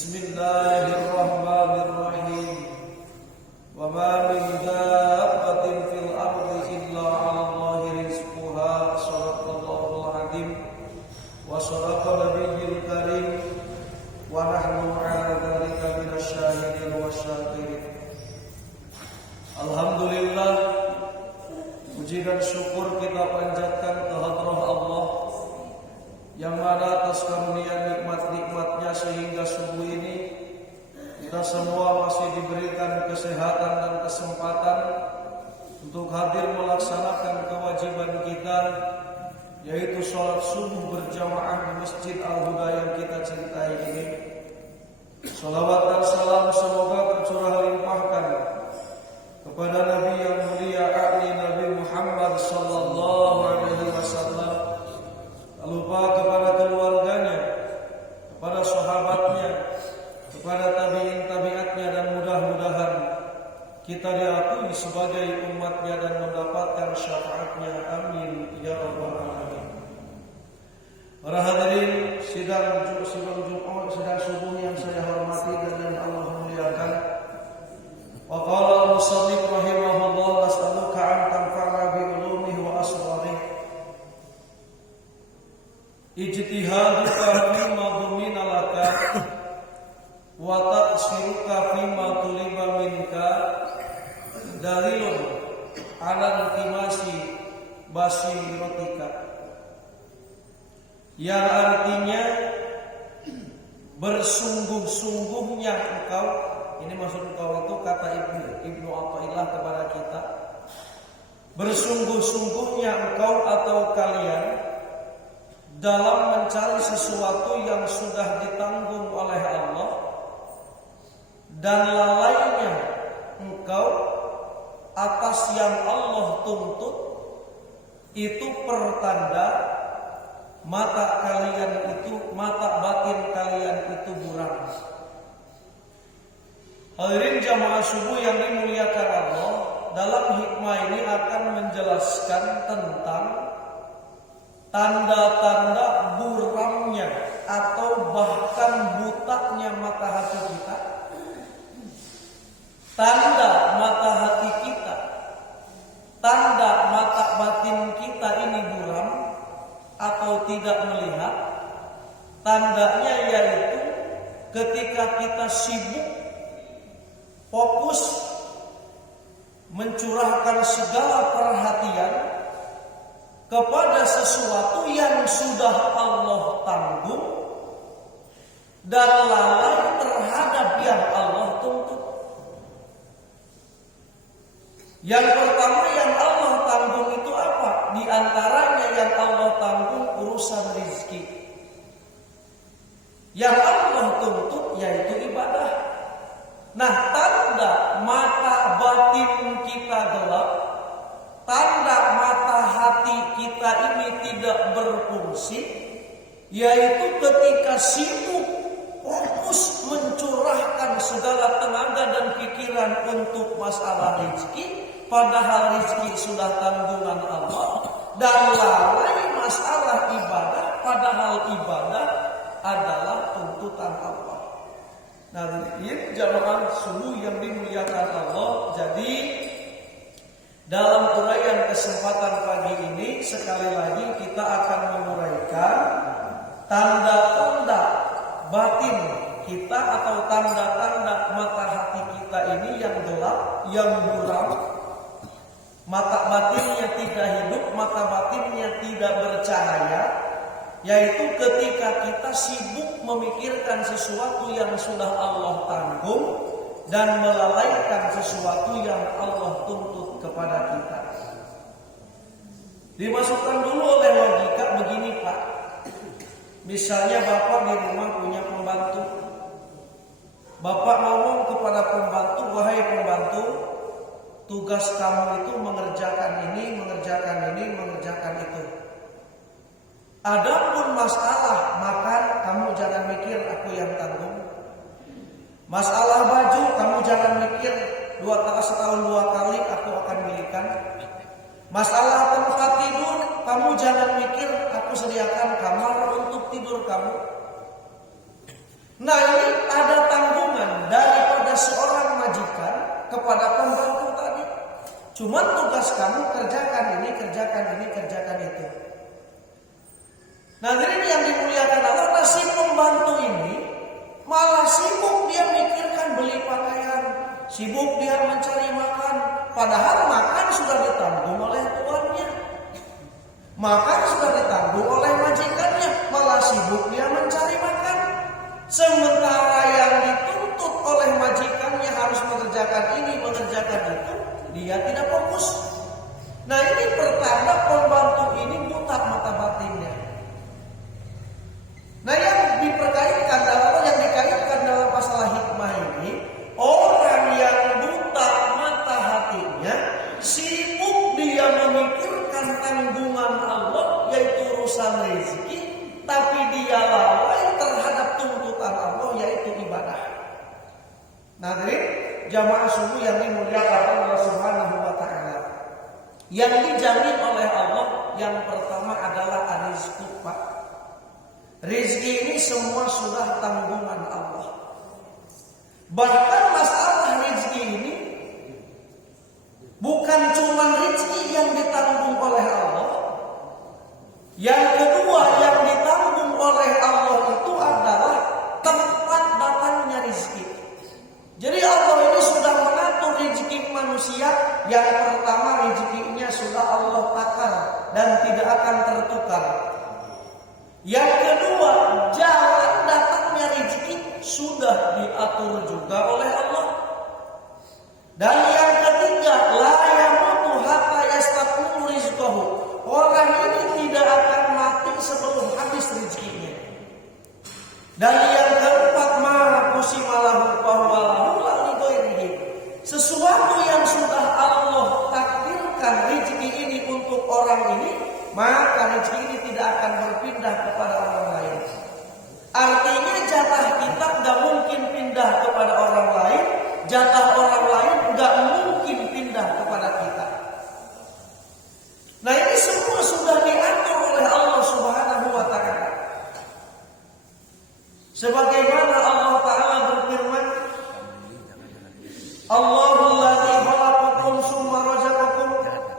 Bismillahirrahmanirrahim. Wa ma min dabbatin fil ardi illa 'ala Allahi rizquha. Shadaqallahul 'azim wa shadaqa nabiyyul karim wa nahnu 'ala dzalika minasyahidin wasyakirin. Alhamdulillah, puji dan syukur kita panjatkan ke hadrah Allah yang mana atas karunia nikmat-nikmatnya sehingga subuh ini kita semua masih diberikan kesehatan dan kesempatan untuk hadir melaksanakan kewajiban kita, yaitu sholat subuh berjamaah di Masjid Al-Huda yang kita cintai ini. Salawat dan salam semoga tercurah limpahkan kepada Nabi yang mulia Nabi Muhammad sallallahu alaihi wasallam, lupa kepada keluarganya, kepada sahabatnya, kepada tabi'in-tabi'atnya, dan mudah-mudahan kita diakui sebagai umatnya dan mendapatkan syafaatnya. Amin ya rabbal alamin. Para hadirin sidang Jumat, sidang subuh yang saya hormati dan yang Allah muliakan. Wa qala al-musannif rahimahullah, nas'aluka an tanfa'na bi ulumihi wa asrarihi. Ijtihaduka fima dhumina laka wa taqsiruka fima tuliba minka dalilun ala iltimasi basiratika, yang artinya bersungguh-sungguhnya engkau, ini maksud engkau itu kata Ibnu Athaillah kepada kita, bersungguh-sungguhnya engkau atau kalian dalam mencari sesuatu yang sudah ditanggung oleh Allah, dan lalainya engkau atas yang Allah tuntut, itu pertanda mata batin kalian itu buram. Hadirin jamaah subuh yang dimuliakan Allah, dalam hikmah ini akan menjelaskan tentang tanda-tanda buramnya atau bahkan butaknya mata hati kita. Tanda mata hati kita, tanda mata batin kita ini buram atau tidak melihat. Tandanya yaitu ketika kita sibuk fokus mencurahkan segala perhatian kepada sesuatu yang sudah Allah tanggung dan lalai terhadap yang Allah tuntut. Yang pertama yang Allah tanggung itu apa? Di antaranya yang Allah tanggung urusan rizki. Yang Allah tuntut yaitu ibadah. Nah, tanda mata batin kita gelap, tanda mata hati kita ini tidak berfungsi, yaitu ketika sibuk fokus mencurahkan segala tenaga dan pikiran untuk masalah rezeki, padahal rezeki sudah tanggungan Allah, dan lalai masalah ibadah, padahal ibadah adalah tuntutan Allah. Nah, ini jamaah subuh yang dimuliakan Allah. Jadi dalam uraian kesempatan pagi ini, sekali lagi kita akan menguraikan tanda-tanda batin kita atau tanda-tanda mata hati kita ini yang gelap, yang buram. Mata batinnya tidak hidup, mata batinnya tidak bercahaya, yaitu ketika kita sibuk memikirkan sesuatu yang sudah Allah tanggung dan melalaikan sesuatu yang Allah tuntut kepada kita. Dimasukkan dulu oleh logika begini, Pak. Misalnya Bapak di rumah punya pembantu. Bapak ngomong kepada pembantu, wahai pembantu, tugas kamu itu mengerjakan ini, mengerjakan itu. Adapun masalah makan, kamu jangan mikir aku yang tanggung. Masalah baju, kamu jangan mikir setahun 2 kali aku akan belikan. Masalah tempat tidur, kamu jangan mikir aku sediakan kamar untuk tidur kamu. Nah, ini ada Cuman tugas kamu kerjakan ini, kerjakan ini, kerjakan itu. Nah, ini yang dimuliakan Allah, nah si pembantu ini malah sibuk dia mikirkan beli pakaian, sibuk dia mencari makan. Padahal makan sudah ditanggung oleh tuannya, makan sudah ditanggung oleh majikannya, malah sibuk dia mencari makan. Sementara yang dituntut oleh majikannya harus mengerjakan ini, mengerjakan itu, dia tidak fokus. Nah, ini pertanda pembantu ini buta mata batinnya. Nah, yang dikaitkan dalam masalah hikmah ini, orang yang buta mata hatinya sibuk dia memikirkan tanggungan Allah, yaitu urusan rezeki, tapi dia lalai terhadap tuntutan Allah, yaitu ibadah. Nah, jadi jamaah subuh yang dimuliakan Allah Subhanahu wa taala, yang dijamin oleh Allah yang pertama adalah rizki, Pak. Rizki ini semua sudah tanggungan Allah. Bahkan masalah rizki ini bukan cuma rizki yang ditanggung oleh Allah. Yang kedua yang ditanggung oleh Allah itu adalah tempat datangnya rizki. Jadi Allah ini sudah mengatur rizki manusia. Yang pertama rizkinya sudah Allah takar dan tidak akan tertukar. Yang kedua, jalan datangnya rezeki sudah diatur juga oleh Allah. Dan yang ketiga, la yamutu hatta yastaqbilu rizqahu. Orang ini tidak akan mati sebelum habis rezekinya. Dan yang keempat, ma qusimalahu fahuwalahu la lighairihi. Sesuatu yang sudah Allah takdirkan rezeki ini untuk orang ini, maka rezeki ini tidak akan berpindah kepada orang lain. Artinya jatah kita gak mungkin pindah kepada orang lain, jatah orang lain gak mungkin pindah kepada kita. Nah, ini semua sudah diatur oleh Allah Subhanahu wa taala. Sebagaimana Allah Ta'ala berfirman, Allahul ladzi khalaqakum tsumma razaqakum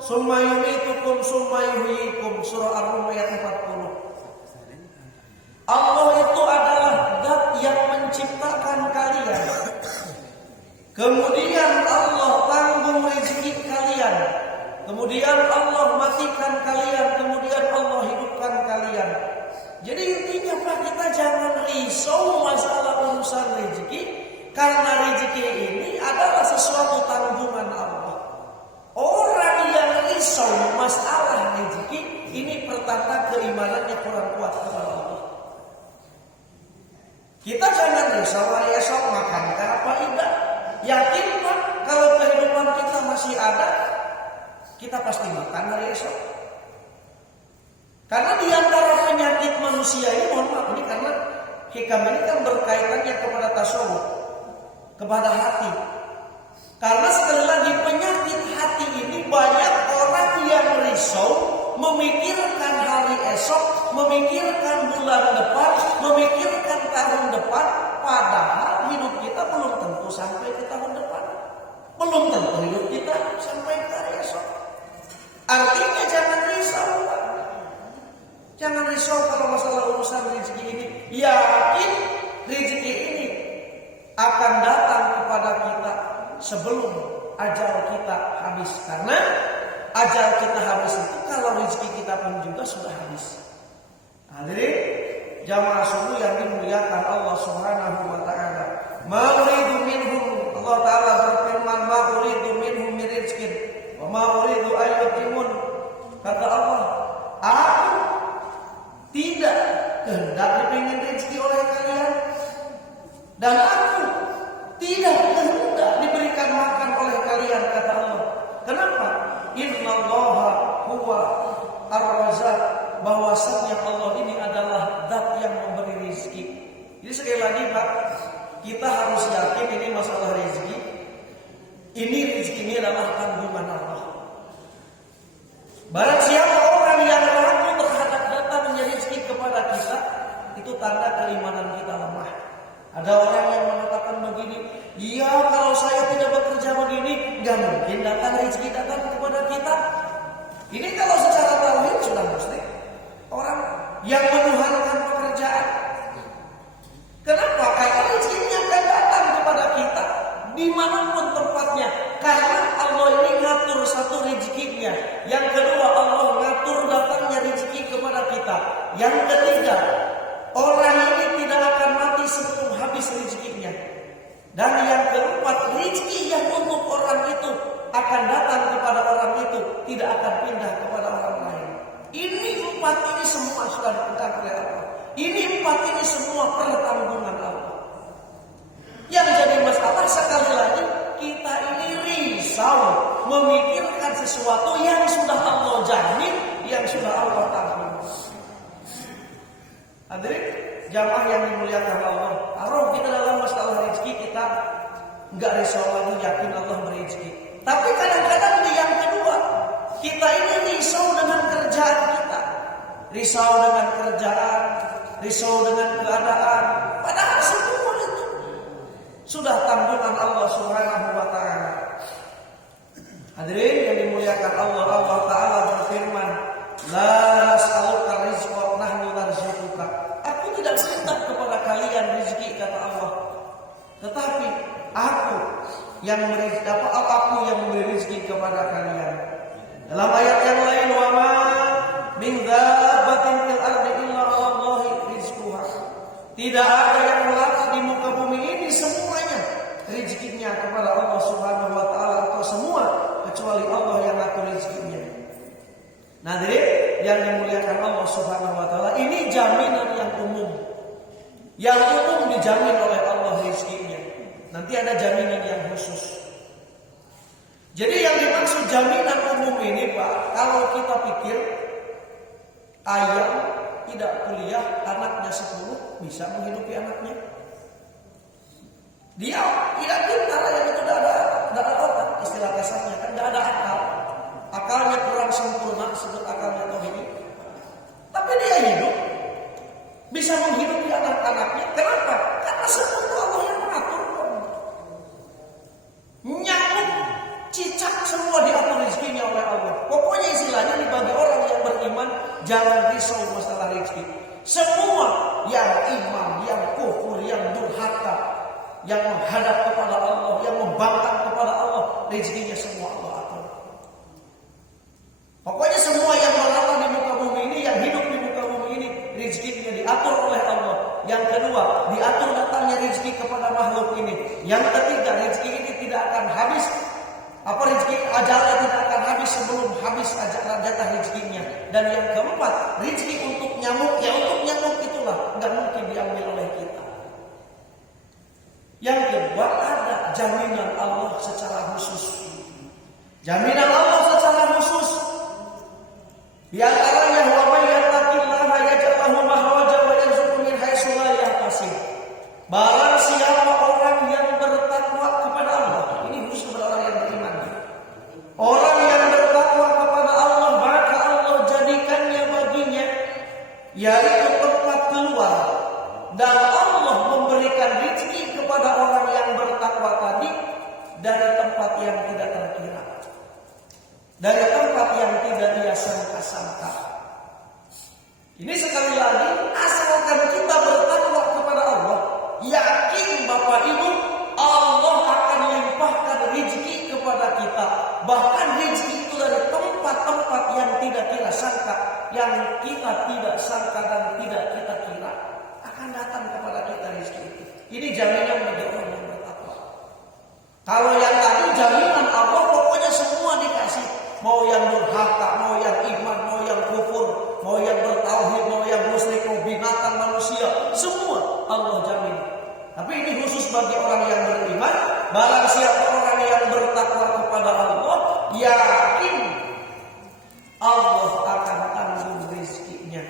tsumma yumitukum tsumma yuhyikum, surah Ar-Rum ayat 40. Allah itu adalah zat yang menciptakan kalian. Kemudian Allah tanggung rezeki kalian. Kemudian Allah matikan kalian, kemudian Allah hidupkan kalian. Jadi intinya Pak, kita jangan risau masalah urusan rezeki, karena rezeki ini adalah sesuatu tanggungan Allah. Orang yang risau masalah rezeki ini pertanda keimanannya kurang kuat kepada Allah. Kita jangan risau hari esok makan apa tidak. Yakin Pak, kalau kehidupan kita masih ada, kita pasti makan hari esok. Karena di antara penyakit manusia ini, mohon maaf, ini karena hikam ini kan berkaitannya kepada tasawuf, kepada hati. Karena sekali lagi penyakit hati ini banyak orang yang risau, memikirkan hari esok, memikirkan bulan depan, memikirkan tahun depan, padahal hidup kita belum tentu sampai ke tahun depan. Belum tentu hidup kita sampai ke hari esok. Artinya jangan risau, Pak. Jangan risau kalau masalah urusan rezeki ini. Yakin rezeki ini akan datang kepada kita sebelum ajal kita habis. Karena ajal kita habis itu kalau rezeki kita pun juga sudah habis. Hadirin jamaah subuh yang dimuliakan Allah Subhanahu wa taala. Ma uridu minhum, Allah taala berfirman, ma uridu minhum min rizqin wa ma uridu ayyutimun. Kata Allah, aku tidak kehendak dipingin rezeki oleh kalian, dan aku tidak kehendak diberikan makan oleh kalian, kata Allah. Kenapa? Innallaha huwa ar-razzaq, bahwasanya Allah ini adalah zat yang memberi rezeki. Jadi sekali lagi Pak, kita harus yakin ini masalah rezeki. Ini rezeki ini adalah tanggungan Allah. Barang siapa orang yang ragu terhadap datangnya rezeki kepada kita, itu tanda keimanan kita lemah. Ada orang yang mengatakan begini, begini. Ya kalau saya tidak bekerja begini, nggak mungkin datang rezeki datang kepada kita. Ini kalau secara tauhid sudah mesti orang yang menuhankan pekerjaan. Kenapa? Karena rezekinya akan datang kepada kita dimanapun tempatnya. Karena Allah ini ngatur satu rezekinya. Yang kedua, Allah ngatur datangnya rezeki kepada kita. Yang ketiga, orang ini tidak akan mati sebelum habis rezekinya. Dan yang keempat, rezeki yang untuk orang itu akan datang kepada orang itu, tidak akan pindah kepada orang lain. Ini empat ini semua sudah dipegang oleh Allah. Ini empat ini semua pertanggungan Allah. Yang jadi masalah sekali lagi, kita ini risau memikirkan sesuatu yang sudah Allah jamin, yang sudah Allah tanggung. Hadirin jamaah yang dimuliakan Allah, kalau kita dalam masalah rezeki kita nggak risau lagi, yakin Allah berezeki. Tapi kadang-kadang yang kedua, kita ini risau dengan kerjaan kita, risau dengan kerjaan, risau dengan keadaan. Padahal semua itu sudah tanggungan Allah Subhanahu wa taala. Hadirin yang dimuliakan Allah, Allah taala berfirman, "La nas'aluka rizqa nahnu narzuquka." Aku tidak minta kepada kalian rezeki kata Allah. Tetapi aku yang memberi rezeki kepada kalian. Dalam ayat yang lain, "Wa ma min dzabbatin fil ardi illa 'alallahi rizquha." Tidak ada yang melata di muka bumi ini semuanya rezekinya kepada Allah Subhanahu wa taala, atau semua kecuali Allah yang ngatur rezekinya. Nah, yang dimuliakan Allah Subhanahu wa taala, ini jaminan yang umum. Yang umum dijamin oleh Allah rezekinya. Nanti ada jaminan yang khusus. Jadi yang dimaksud jaminan umum ini, Pak, kalau kita pikir ayam tidak kuliah, anaknya 10 bisa menghidupi anaknya. Dia tidak pintar, ayam itu tidak ada otak, istilah kasarnya kan, tidak ada akal. Akalnya kurang sempurna, sebut akalnya tauhid. Tapi dia hidup, bisa menghidupi anak-anaknya. Kenapa? Karena semua Allah yang mengatur. Nyamuk, cicak, semua diatur rezekinya oleh Allah. Pokoknya istilahnya nih, bagi orang yang beriman, jangan risau masalah rezeki. Semua yang iman, yang kufur, yang durhaka, yang menghadap kepada Allah, yang membangkang kepada Allah, rezekinya semua Allah atur. Pokoknya semua yang berada di muka bumi ini, yang hidup di muka bumi ini, rezekinya diatur oleh Allah. Yang kedua, diatur datangnya rezeki kepada makhluk ini. Yang ketiga, rezeki ini tidak akan habis. Rezeki ajalnya tidak akan habis sebelum habis jatah rezekinya. Dan yang keempat, rezeki untuk nyamuk, ya untuk nyamuk itulah nggak mungkin diambil oleh kita. Yang kedua, ada jaminan Allah secara khusus. Jaminan Allah secara khusus. Di antaranya, wa may yattaqillaha yaj'al lahu makhraja wa yarzuqhu min haitsu la yahtasib. Barang siapa orang yang bertakwa kepada Allah, ini khusus kepada orang yang beriman. Orang yang bertakwa kepada Allah, maka Allah jadikannya baginya yaitu tempat keluar, dan Allah memberikan rezeki kepada orang yang bertakwa tadi dari tempat yang tidak terkira, dari tempat yang tidak dia sangka-sangka. Ini sekali lagi, asalkan kita bertakwa kepada Allah, yakin Bapak Ibu, Allah akan limpahkan rezeki kepada kita. Bahkan rezeki itu dari tempat-tempat yang tidak kita sangka, yang kita tidak sangka dan tidak kita kira, akan datang kepada kita rezeki itu. Ini jaminan bagi orang yang bertakwa. Kalau yang tadi jaminan Allah, pokoknya semua dikasih. Mau yang durhaka, mau yang iman, mau yang kufur, mau yang bertauhid, mau yang musyrik, mau binatang, manusia, semua Allah jamin. Tapi ini khusus bagi orang yang beriman. Barang siapa orang yang bertakwa kepada Allah, yakin Allah akan tanggung rezekinya.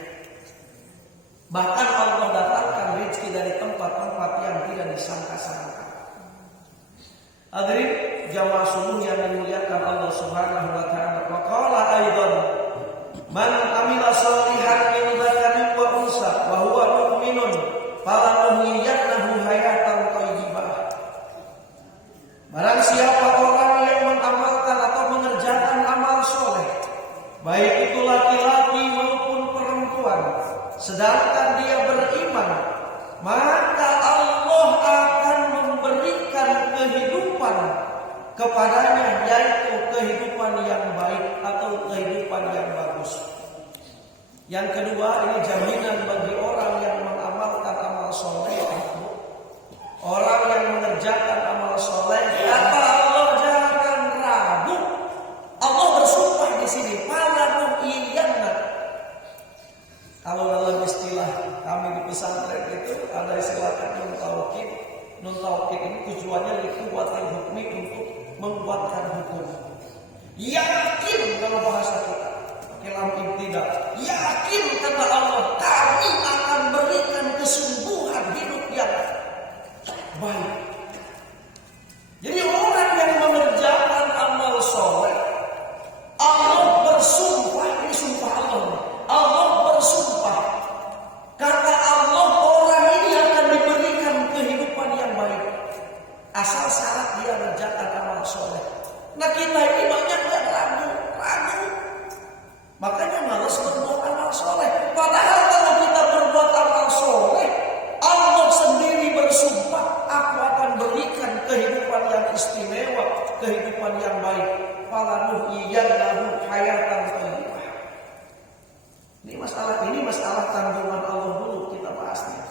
Bahkan Allah datangkan rezeki dari tempat-tempat yang tidak disangka-sangka. Hadirin jamaah subuh yang dimuliakan Allah Subhanahu wa taala. Wa qala aidan, man amila shalihan min dzakarin wa unsa wa huwa mu'minun falanuhyiyannahu hayatan thayyibah. kepadanya, yaitu kehidupan yang baik atau kehidupan yang bagus. Yang kedua, ini jaminan bagi orang yang mengamalkan amal soleh, orang yang mengerjakan amal soleh. Kata Allah, jangan ragu. Allah bersumpah di sini, "Falanuh iyanna." Kalau dalam istilah kami di pesantren itu ada istilah nun taukid. Nun taukid ini tujuannya likuwatil hukmi, untuk menguatkan hukum. Yakin dalam bahasa kita, kalam ibtidah. Yakin kata Allah, kami akan berikan kesungguhan hidup yang baik. Jadi orang yang mengerjakan amal soleh, Allah bersumpah, ini sumpah Allah. Allah bersumpah, kata Allah, orang ini akan diberikan kehidupan yang baik. Asal syarat dia mengerjakan amal soleh. Nah kita ini banyak yang ragu. Makanya malas berbuat amal soleh. Padahal kalau kita berbuat amal soleh, Allah sendiri bersumpah, aku akan berikan kehidupan yang istimewa, kehidupan yang baik. Falanuh iyannahu hayatan thayyibah. Ini masalah tanggungan Allah dulu kita bahasnya.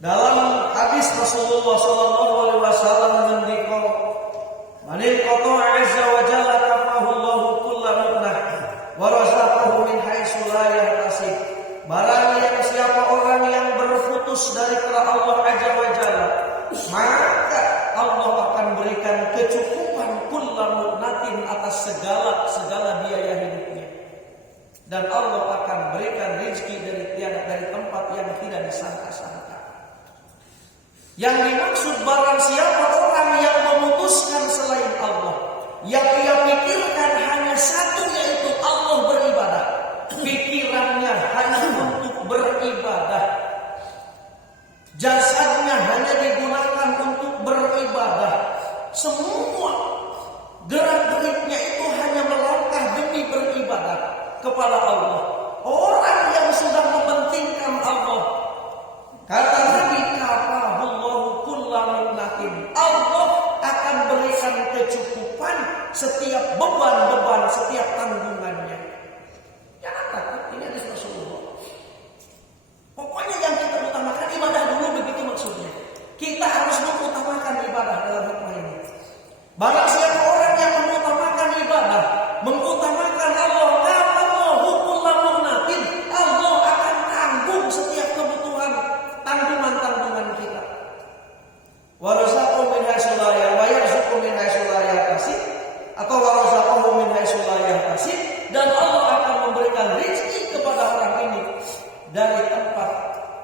Dalam hadis Rasulullah sallallahu alaihi wasallam mengendikkan, "Manil qata'a 'azza wa jalla kafahu Allahu kulla mu'nah wa razaqahu min haitsu la yahtasib." Barang yang siapa orang yang berputus dari Allah azza wa jalla, maka Allah akan berikan kecukupan kulla mu'natin atas segala biaya hidupnya. Dan Allah akan berikan rezeki dari tempat yang tidak disangka-sangka. Yang dimaksud barang siapa orang yang memutuskan selain Allah, yang ia pikirkan hanya satu, yaitu Allah beribadah. Pikirannya hanya untuk beribadah, jasadnya hanya digunakan untuk beribadah. Semua gerak-geriknya itu hanya melangkah demi beribadah kepada Allah. Orang yang sudah mementingkan Allah, kata Nabi, kafahullahu kulla mu'natin, Allah akan berikan kecukupan setiap beban-beban, setiap tanggungannya. Jangan takut, ini hadis Rasulullah. Pokoknya yang kita utamakan ibadah dulu, begitu maksudnya. Kita harus mengutamakan ibadah dalam hikmah ini. Barang siapa orang yang mengutamakan ibadah, mengutamakan Allah, kafahullahu kulla mu'natin, Allah akan tanggung setiap kebutuhan, tanggungan kita. Warazaqahu min haitsu la yarzuqu min haitsu la yahtasib, atau warazaqahu min haitsu la yahtasib, dan Allah akan memberikan rezeki kepada orang ini dari tempat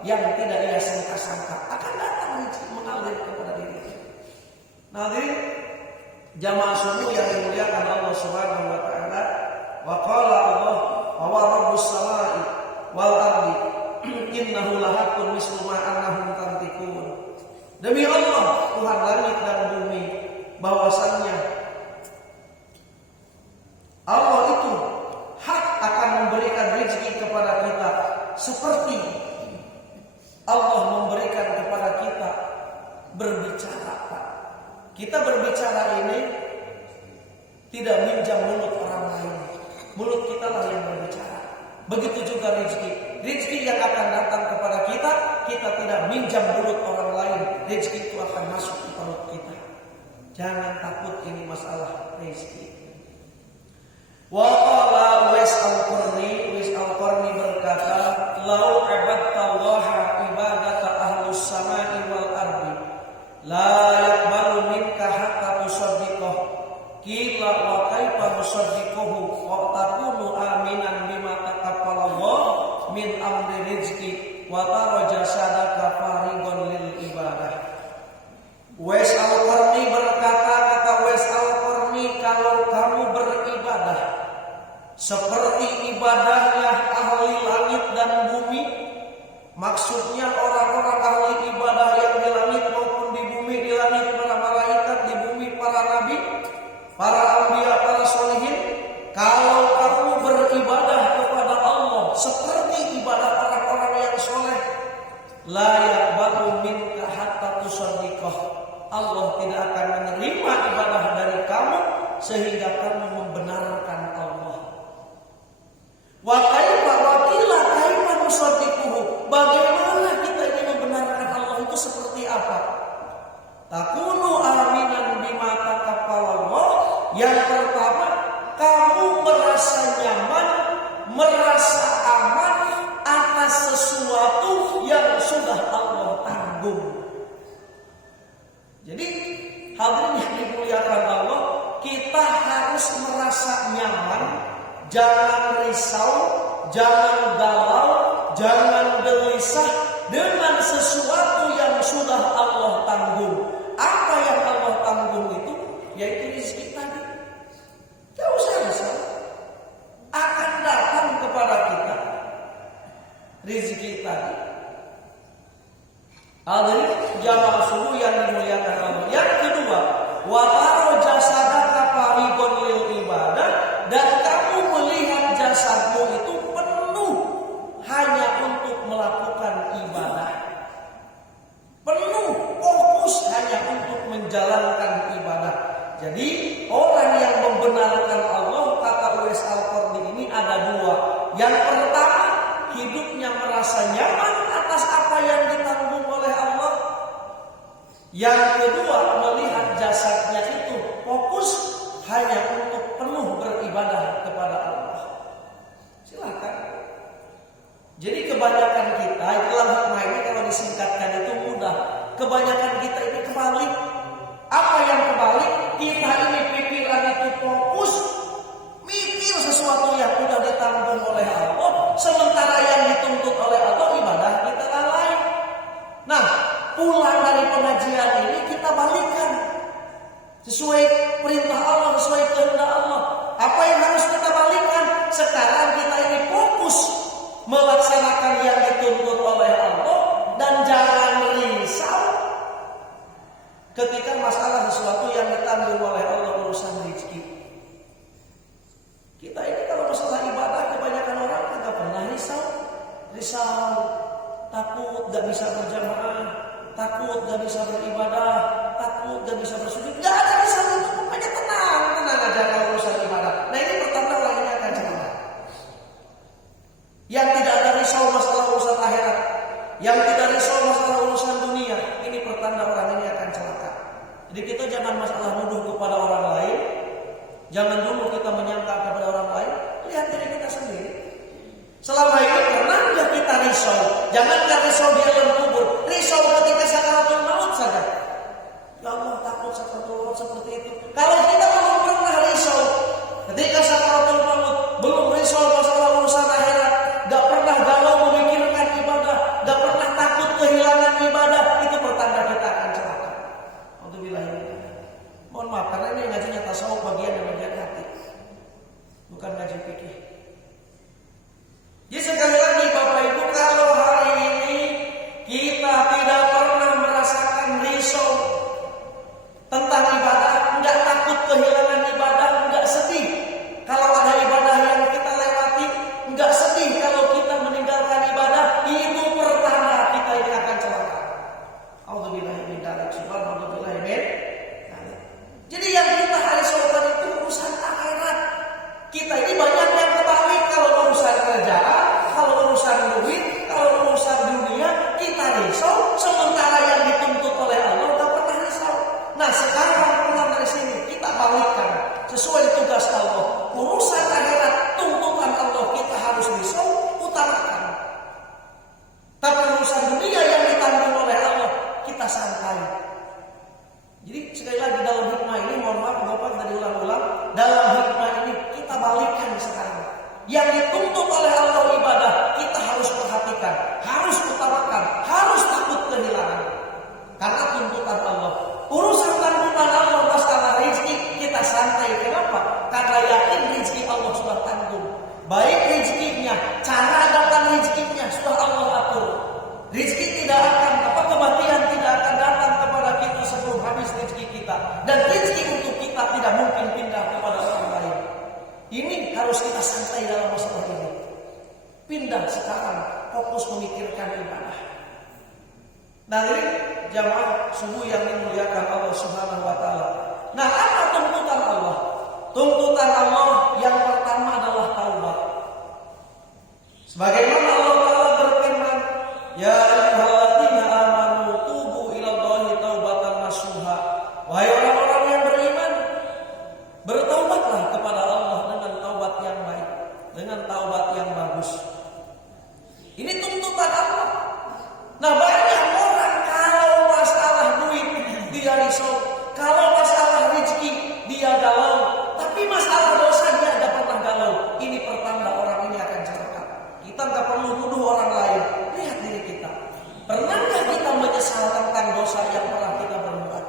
yang tidak ia sangka-sangka. Akan datang rezeki mengalir kepada dirinya. Nanti jamaah subuh yang dimuliakan Allah Subhanahu wa taala, wa qala Allah wa rabbus samai wal ardi innahu lahaqqun mislu ma annahum tantiqun. Demi Allah, Tuhan langit dan bumi, bahwasannya Allah itu hak akan memberikan rezeki kepada kita seperti Allah memberikan kepada kita berbicara. Kita berbicara ini tidak minjam mulut orang lain. Mulut kita lah yang berbicara. Begitu juga rezeki. Rezeki yang akan datang kepada kita, kita tidak minjam mulut orang lain. Rezeki itu akan masuk ke perut kita. Jangan takut, ini masalah rezeki. Wa qala Uwais al-Qarni berkata, "Lau abadtallaha ibadata ahlus samai wal ardi, la yaqbalu minka hatta tusaddiqah. Qila wa kaifa nusaddiquhu wa takunu aminan bima taqabbalallah min amri rizqi wa tara jasadaka farigon lil ibadah." Uwais al-Qarni berkata, kata Uwais al-Qarni, kalau kamu beribadah seperti ibadahnya ahli langit dan bumi, maksudnya orang-orang ahli ibadah yang di langit maupun di bumi, di langit para malaikat, di bumi para nabi, para anbiya, para sholihin. Kalau kamu beribadah kepada Allah seperti ibadah orang-orang yang soleh, la yaqbalu minka hatta tusaddiqah, Allah tidak akan menerima ibadah dari kamu sehingga kamu membenarkan Allah. Wa kaifa wakila kaifa nusaddiquhu? Bagaimana kita ini membenarkan Allah itu seperti apa? Takunu aminan bima taqabbalallah. Yang pertama, kamu merasa nyaman, merasa aman atas sesuatu yang sudah Allah tanggung. Jadi hadirin yang dimuliakan Allah, kita harus merasa nyaman, jangan risau, jangan galau, jangan gelisah dengan sesuatu yang sudah Allah tanggung. Apa yang Allah tanggung itu? Yaitu rezeki tadi. Tidak usah risau, akan datang kepada kita rezeki tadi. Hadirin jamaah subuh yang dimuliakan Allah. Yang kedua, wa taro jasadaka fariqan lil ibadah, dan kamu melihat jasadmu itu penuh hanya untuk melakukan ibadah. Penuh fokus hanya untuk menjalankan ibadah. Jadi orang yang membenarkan Allah, kata Uwais Al-Qarni ini ada dua. Yang pertama, hidupnya merasa nyaman atas apa yang ditanggung oleh Allah. Yang kedua, melihat jasadnya itu fokus hanya untuk penuh beribadah kepada Allah. Silakan. Jadi kebanyakan kita, itulah hikmah ini kalau disingkatkan itu mudah. Kebanyakan kita ini kebalik. Apa yang kebalik? Kita ini pikiran itu fokus mikir sesuatu yang sudah ditanggung oleh Allah, sementara yang dituntut oleh Allah ibadah kita lalai. Nah, pulang dari pengajian ini kita balikkan sesuai perintah Allah, sesuai kehendak Allah. Apa yang harus kita balikkan? Sekarang kita ini fokus melaksanakan yang dituntut oleh Allah dan jangan risau ketika masalah sesuatu yang ditanggung oleh Allah, urusan rezeki. Kita ini kalau masalah ibadah kebanyakan orang tidak pernah risau, takut gak bisa berjamaah, takut gak bisa beribadah, takut gak bisa bersujud. Gak ada risau itu, pokoknya tenang aja kalau urusan ibadah. Nah ini pertanda orang ini akan celaka. Yang tidak ada risau masalah urusan akhirat, yang tidak risau masalah urusan dunia, ini pertanda orang ini akan celaka. Jadi kita jangan masalah nuduh kepada orang lain. Jangan dulu kita menyangka kepada orang lain. Lihat diri kita sendiri. Selama ini pernah nggak kita risau? Jangan risau di alam kubur, risau ketika sakaratul maut saja. Ya Allah, takut sakaratul maut seperti itu. Kalau kita belum pernah risau ketika sakaratul maut, belum risau masalah urusan akhirat, nggak pernah galau memikirkan ibadah, nggak pernah takut kehilangan ibadah, itu pertanda kita akan celaka. Alhamdulillah. Mohon maaf karena ini ngajinya tasawuf bagian hati, bukan ngaji fikih. Jadi sekali lagi Bapak Ibu, kalau hari ini kita tidak pernah merasakan risau tentang ibadah, enggak takut kehilangan ibadah, enggak sedih kalau ada ibadah yang kita lewati, enggak sedih kalau kita meninggalkan ibadah, itu pertanda kita ini akan celaka. Alhamdulillah min dzalik, subhanallah min. Jadi yang kita risaukan itu urusan akhirat. Kita ini banyak yang kebalik kalau urusan kerjaan, kalau urusan duit, kalau urusan dunia kita risau, sementara yang dituntut oleh Allah tak pernah risau. Nah sekarang pulang dari sini kita balikkan sesuai tugas Allah. Urusan akhirat, tuntutan Allah kita harus risau, utamakan. Tapi urusan dunia yang ditanggung oleh Allah kita santai. Jadi sekali lagi dalam hikmah ini, mohon maaf Bapak dari ulang-ulang, dalam hikmah ini kita balikkan sekarang. Yang dituntut oleh Allah ibadah kita harus perhatikan, harus utamakan, harus takut kehilangan. Karena tuntutan Allah. Urusan tanggungan Allah masalah rezeki kita santai. Kenapa? Karena yakin rezeki Allah sudah tanggung. Baik rezekinya, cara datang rezekinya sudah Allah atur. Rezeki tidak akan, kematian tidak akan datang kepada kita sebelum habis rezeki kita. Dan rezeki untuk kita tidak mungkin pindah kepada orang lain. Ini harus kita santai dalam masalah ini. Pindah sekarang, fokus memikirkan ibadah. jamaah subuh yang dimuliakan Allah Subhanahu wa taala. Nah, apa tuntutan Allah? Tuntutan Allah yang pertama adalah taubat. Sebagaimana Allah Taala berfirman, "Ya ayyuhalladzina amanu tubu ilallahi taubatan nasuha." Wahai orang-orang yang beriman, bertaubatlah kepada Allah dengan taubat yang baik, dengan taubat yang bagus. Ini tuntutan Allah. Nah, banyak orang kalau masalah duit dia risau, kalau masalah rezeki dia galau, tapi masalah dosa dia tidak pernah galau. Ini pertanda orang ini akan celaka. Kita nggak perlu nuduh orang lain. Lihat diri kita. Pernahkah kita menyesal tentang dosa yang pernah kita berbuat?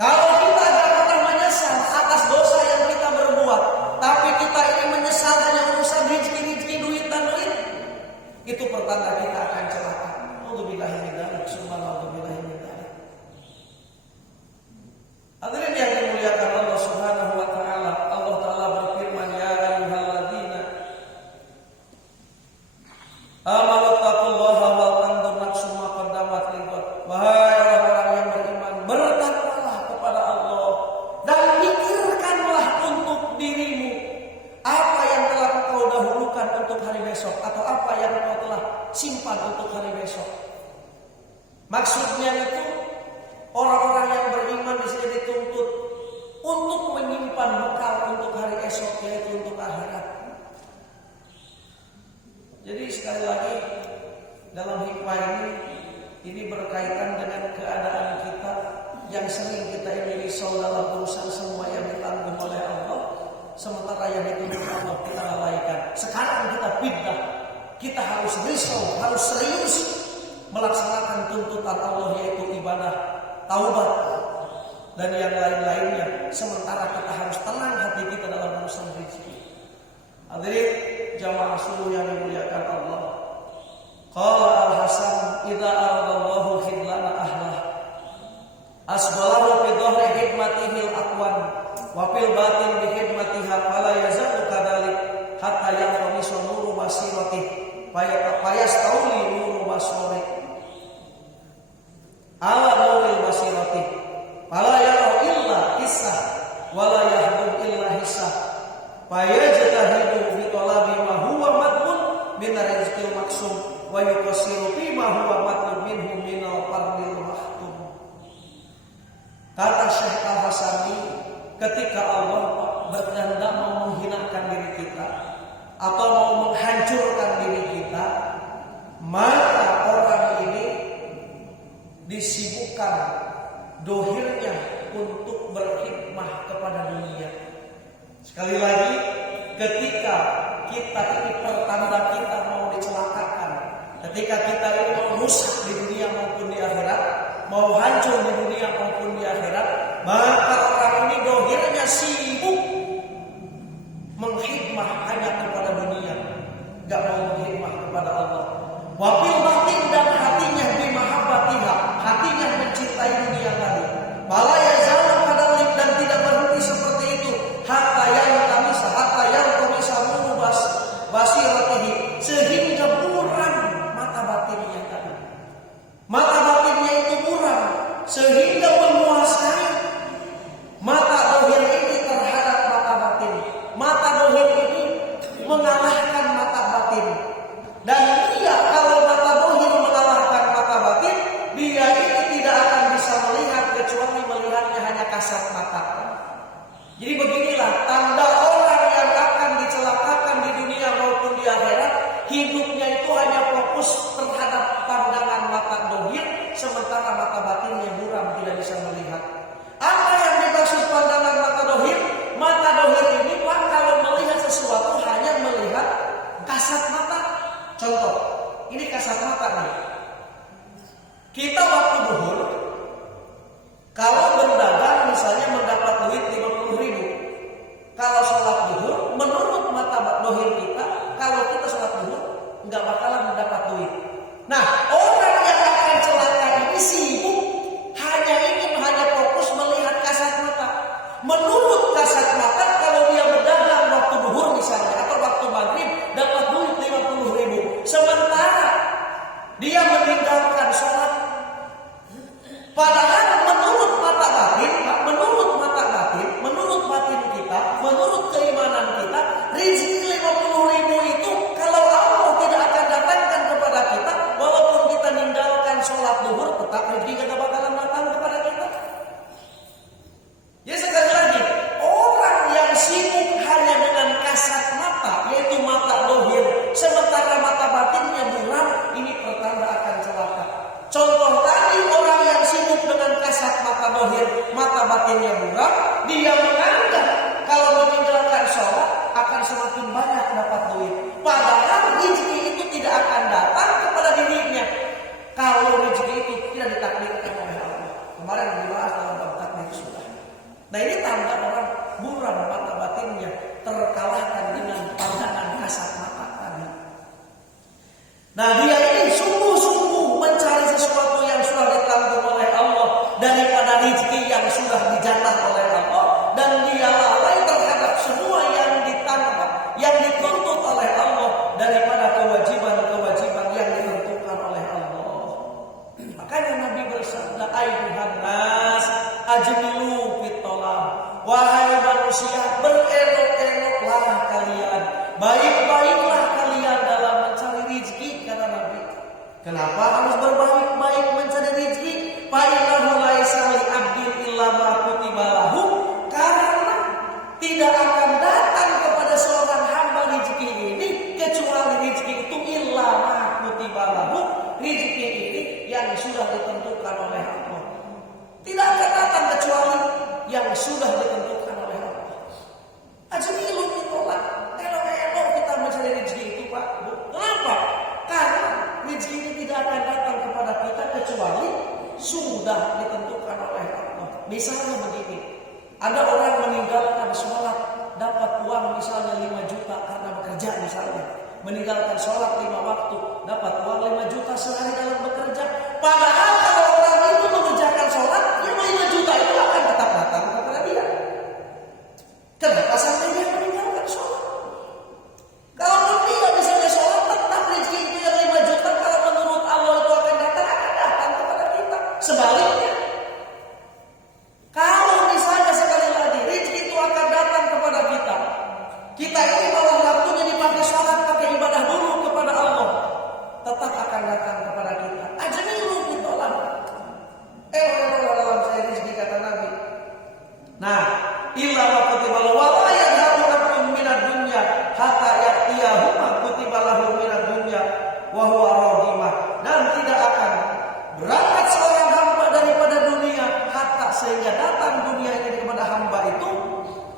Kalau kita tidak pernah menyesal atas dosa yang kita berbuat, tapi kita ini menyesal hanya urusan rezeki, duit dan duit, itu pertanda kita akan celaka. Alhamdulillah min dzalik, subhanallah min dzalik. Hadirin yang dimuliakan Allah Subhanahu wa taala, Allah Taala berfirman, "Ya ayyuhalladzina amanu taqullaha wal tanzur nafsum ma qaddamat lighad." Wahai orang-orang yang beriman, bertakwalah kepada Allah dan pikirkanlah untuk dirimu apa yang telah engkau dahulukan untuk hari besok, atau apa yang engkau telah simpan untuk hari besok. Maksudnya itu orang-orang yang beriman di sini dituntut untuk menyimpan bekal untuk hari esok, yaitu untuk akhirat. Jadi sekali lagi dalam hikmah ini berkaitan dengan keadaan kita yang sering kita ini risau dalam urusan semua yang ditanggung oleh Allah, sementara yang dituntut Allah kita lalaikan. Sekarang kita pindah, kita harus risau, harus serius melaksanakan tuntutan Allah, yaitu ibadah, taubat, dan yang lain-lainnya. Sementara kita harus tenang hati kita dalam urusan rezeki. Hadirin jamaah subuh yang dimuliakan Allah. Qala Al-Hasan, "Idza aradallahu khidlana ahlah asbalahu bi dhahri hikmatihi al-aqwan wa fil batin bi hikmatiha fala yazalu kadzalik hatta yanqamisa nuru basiratihi fayastawli nuru basarih ala nuril basirati fala yara illa hissah wala yahdum illa hissah fayajtahidu fi talabi ma huwa madmun min rizqil maksum wa yuqsiru fi ma huwa madmun minhu min al-fardil mahtum." Kata Syekh Al-Hasani, ketika Allah berkehendak mau menghinakan diri kita atau mau menghancurkan diri kita, maka orang ini disibukkan dohirnya untuk berkhidmah kepada dunia. Sekali lagi, ketika kita ini pertanda kita mau dicelakakan, ketika kita ini mau rusak di dunia maupun di akhirat, mau hancur di dunia maupun di akhirat, maka orang ini dohirnya sibuk menghidmah hanya kepada dunia, gak mau menghidmah kepada Allah. Wafil batin, dan hatinya bimahabbatiha, hatinya mencintai dunia tadi. Bala yazalu kadalik, dan tidak berhenti seperti itu. Hatta yang komisa murubas basiratihi, sehingga buram mata batinnya tadi. Mata batinnya itu buram sehingga menguasai mata dohir ini terhadap mata batin. Mata dohir ini mengalahkan mata batin. Dan dia kalau mata Padahal menurut mata batin, menurut batin kita, menurut keimanan kita, rezeki 50.000 itu kalau Allah tidak akan datangkan kepada kita, walaupun kita ninggalkan sholat duhur, tetap rezeki gak bakalan datang kepada kita. Ya sekali lagi, orang yang sibuk hanya dengan kasat mata, yaitu mata dohir, sementara mata batinnya buram, ini pertanda akan celaka. Contoh tadi, orang yang sibuk dengan kasat mata dohir, mata batinnya buram, dia menganggap kalau meninggalkan sholat akan semakin banyak dapat duit. Padahal rezeki itu tidak akan datang kepada dirinya kalau rezeki itu tidak ditakdirkan oleh Allah. Kemarin dibahas dalam bab takdir sudah. Nah, ini tanda orang buram mata batinnya terkalahkan dengan pandangan kasat mata tadi. Nah, dia ini sungguh-sungguh mencari sesuatu yang sudah ditanggung oleh Allah daripada rezeki yang sudah dijatah oleh Allah, dan dia lalai terhadap semua yang ditanggung, yang dituntut oleh Allah daripada kewajiban-kewajiban yang ditentukan oleh Allah. Makanya Nabi bersabda, "Ayyuhan nas, ajmilu fit thalab." Wahai manusia, berelok-eloklah kalian, baik-baiklah kalian dalam mencari rezeki, kata Nabi. Kenapa harus berbaik-baik mencari rezeki? Fa innahu laisa li 'abdin illa ma kutiba lahu. Karena tidak akan datang kepada seorang hamba rezeki ini kecuali rezeki itu illa ma kutiba lahu. Rezeki ini yang sudah ditentukan oleh Allah. Tidak akan datang kecuali yang sudah ditentukan oleh Allah. Ajmilu ditolak. Elok-elok kita mencari rezeki itu, Pak. Kenapa? Karena rezeki ini tidak akan datang kepada kita kecuali sudah ditentukan oleh Allah. Misalnya begini, ada orang meninggalkan sholat, dapat uang misalnya 5 juta karena bekerja misalnya. Meninggalkan sholat 5 waktu, dapat uang 5 juta sehari dalam bekerja. Padahal kalau orang itu mengerjakan sholat, ya 5 juta itu akan tetap datang kepada dia. Kenapa sampai dia meninggalkan sholat? Kalau dia misalnya sholat, tetap rezeki itu yang 5 juta, kalau menurut Allah itu akan datang kepada kita. Sebaliknya, kalau misalnya sekali lagi rezeki itu akan datang kepada kita, kita ini malah waktunya dipakai sholat, pakai ibadah dulu kepada Allah, tetap akan datang kepada kita. Ajmilu ditolak. Dalam saya rezeki, kata Nabi. Nah, illa wa kutiba lahu wa la yadhabu abdun minad dunya hatta ya'tiyahu ma kutiba lahu minad dunya wa huwa radimah. Dan tidak akan berangkat seorang hamba daripada dunia hatta sehingga datang dunia ini kepada hamba itu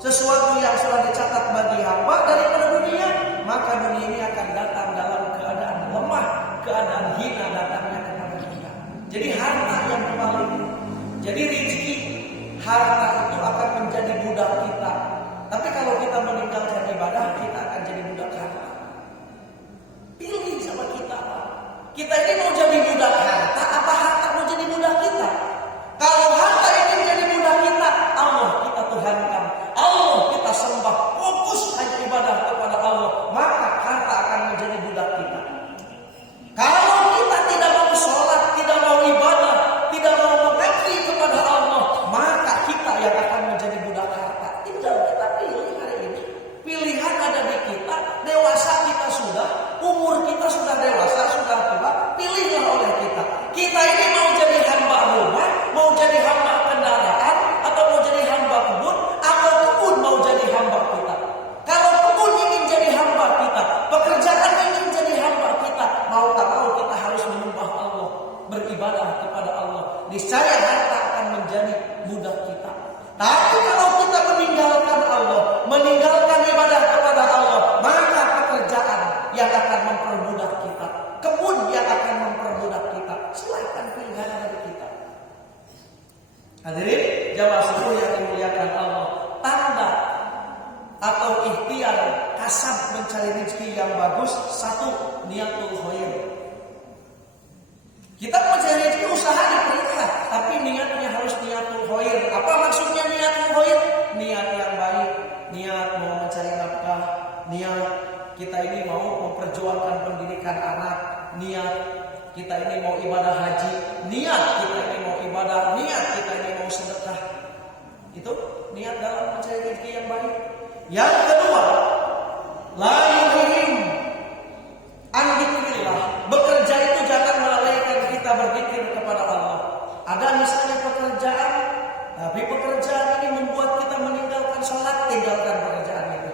sesuatu yang sudah dicatat bagi hamba daripada dunia, maka dunia ini akan datang dalam keadaan lemah, keadaan hina datangnya kepada kita. Jadi harta yang kembali, jadi rezeki, harta itu akan menjadi budak kita. Tapi kalau kita meninggalkan ibadah, kita akan jadi budak harta. Pilih sama kita, Pak. Kita ini mau jadi budak harta, apa harta mau jadi budak kita? Kalau harta ini menjadi budak kita, Allah kita tuhankan, Allah kita sembah, fokus hanya ibadah kepada Allah, maka harta akan menjadi budak kita. Kalau kita tidak mau sholat, tidak mau ibadah, tidak mau mengabdi kepada Allah, maka kita yang akan menjadi budak harta. Tinggal kita pilih hari ini. Pilihan ada di kita. Dewasa kita sudah, umur kita sudah dewasa, sudah tua. Pilihlah oleh kita. Kita ini mau jadi hamba rumah, mau jadi hamba kendaraan, atau mau jadi hamba kebun, atau kebun mau jadi hamba kita. Kalau kebun ingin jadi hamba kita, pekerjaan ingin jadi hamba kita, mau tak mau kita harus menyembah Allah, beribadah kepada Allah. Niscaya harta akan menjadi budak kita. Tapi kalau kita meninggalkan Allah, meninggalkan ibadah kepada Allah, maka pekerjaan yang akan memperbudak kita, kebun yang akan memperbudak kita. Silakan pilihan dari kita. Hadirin jamaah sekalian yang dimuliakan Allah, tanda atau ikhtiar kasab mencari rezeki yang bagus, satu, niatul khair. Kita mencari rezeki usaha diperintah, tapi niatnya harus niatul khair. Apa maksudnya niatul khair? Niat yang baik, niat mau mencari nafkah, niat kita ini mau memperjuangkan pendidikan anak, niat kita ini mau ibadah haji, niat kita ini mau beribadah, niat kita ini mau sedekah. Itu niat dalam mencari rezeki yang baik. Yang kedua, la yulhihim an dzikrillah. Bekerja itu jangan melalaikan kita berzikir kepada Allah. Ada misalnya pekerjaan, tapi pekerjaan ini membuat kita meninggalkan sholat, tinggalkan pekerjaan itu.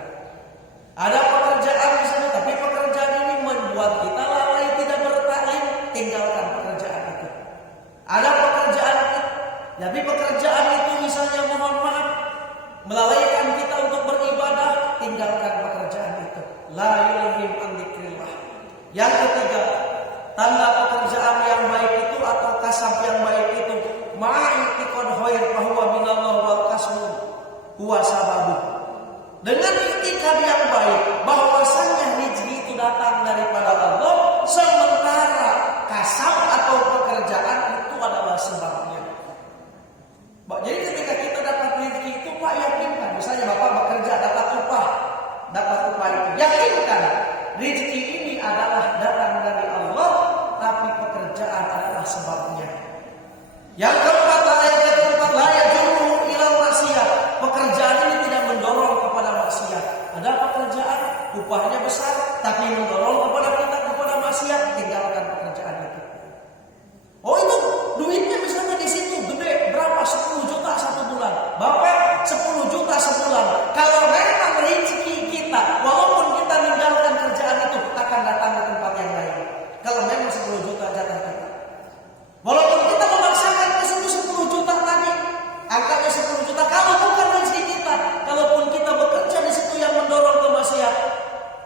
Ada pekerjaan misalnya, tapi pekerjaan ini membuat kita lalai tidak bertaklim, tinggalkan pekerjaan itu. Ada pekerjaan, tapi pekerjaan itu misalnya mohon maaf melalaikan kita untuk beribadah, tinggalkan pekerjaan itu. La yulhihim an dzikrillah. Yang ketiga, tanda pekerjaan yang baik itu atau kasab yang baik itu ma'itikon khair bahwa minallah wal kasbu huwa sababu. Dengan itikad yang baik bahwasannya rezeki itu datang daripada Allah, sementara kasab atau pekerjaan itu adalah sebabnya. Jadi ketika kita dapat rezeki itu Pak, yakinkan. Misalnya Bapak bekerja dapat upah itu. Yakinkan rezeki ini adalah datang dari Allah, tapi pekerjaan adalah sebabnya. Yang keempat, la yajurru ilal maksiyat. Pekerjaan ini tidak mendorong kepada maksiat. Ada pekerjaan upahnya besar tapi mendorong kepada kita kepada maksiat, tinggalkan pekerjaan itu. Oh, itu duitnya misalnya di situ gede, berapa? 10 juta satu bulan. Bapak 10 juta sebulan. Kalau memang rezeki kita, walaupun kita meninggalkan kerjaan itu, akan datang di tempat yang lain. Kalau memang 10 juta jatah kita, walaupun kita memaksakan ke situ 10 juta tadi, angkanya 10 juta. Kalau bukan rezeki kita, kalaupun kita bekerja di situ yang mendorong ke maksiat,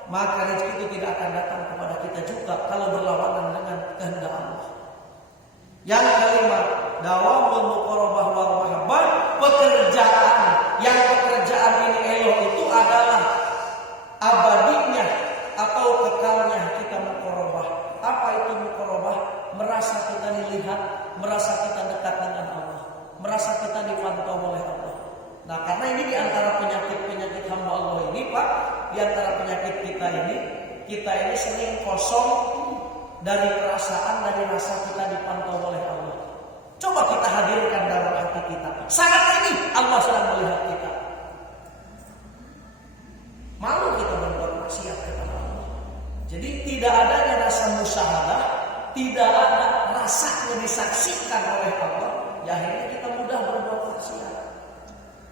maka rezeki itu tidak akan datang kepada kita juga kalau berlawanan dengan kehendak Allah. Yang kelima, dawamul muqarabah wal mahabbah. Pekerjaan yang pekerjaan ini elok itu adalah abadinya atau kekalnya kita muqarabah. Apa itu muqarabah? Merasa kita dilihat, merasa kita dekat dengan Allah, merasa kita dipantau oleh Allah. Nah, karena ini di antara penyakit-penyakit hamba Allah ini, Pak, di antara penyakit kita ini sering kosong dari perasaan, dari rasa kita dipantau oleh Allah. Coba kita hadirkan dalam hati kita, saat ini Allah sedang melihat kita. Malu kita berbuat maksiat kepada Allah. Jadi tidak adanya rasa musyahadah, tidak ada rasanya disaksikan oleh Allah, ya akhirnya kita mudah berbuat maksiat.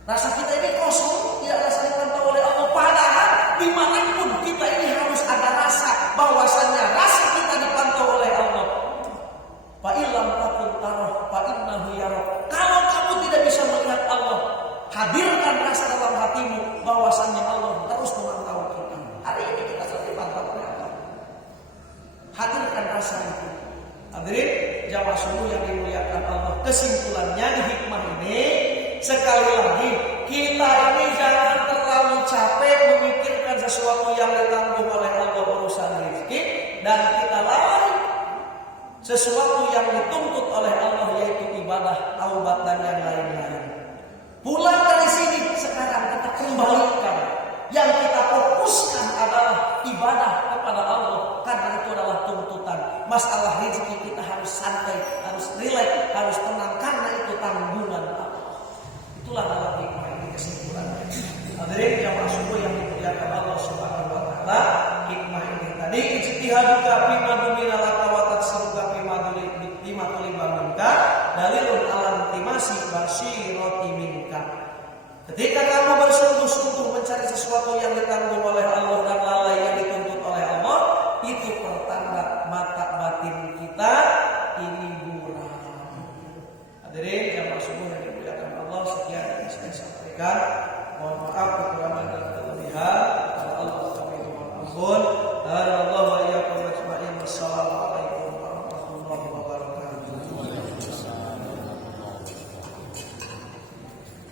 Rasa kita ini kosong, tidak rasa dipantau oleh Allah. Padahal dimanapun kita ini harus ada rasa bahwasannya rasa kita dipantau oleh Allah. Fa illam takun tarah fa innahu yarah. Kalau kamu tidak bisa melihat Allah, hadirkan rasa dalam hatimu bahwasannya Allah terus memantau kita. Hari ini kita sedang dipantau oleh Allah. Hadirkan rasa itu. Hadirin jamaah subuh yang dimuliakan Allah. Kesimpulannya di hikmah ini, sekali lagi kita ini jangan terlalu capek memikirkan sesuatu yang ditanggung oleh Allah urusan rezeki, dan kita lalai sesuatu yang dituntut oleh Allah, yaitu ibadah, taubat dan yang lain-lain. Pulang dari sini sekarang kita kembalikan, yang kita fokuskan adalah ibadah kepada Allah, karena itu adalah tuntutan. Masalah rezeki kita harus santai, harus rileks, harus tenang, karena itu tanggungan Allah. Itulah dalam hikmah ini kesimpulannya. Hadirin jamaah subuh yang dimuliakan Allah Subhanahu wa taala, hikmah ini tadi ijtihaduka fi madunina laka wa taksiruka fi madulima minka dalilun alam timasi basyirati minka. Ketika kamu bersungguh-sungguh mencari sesuatu yang ditanggung oleh Allah dan lalai yang dituntut oleh Allah, itu pertanda mata batin kita ini buram. Hadirin jamaah subuh yang dimuliakan Allah, sekian yang saya sampaikan. Mohon maaf kekurangan dan kelebihan. Allah kami mohon ampun.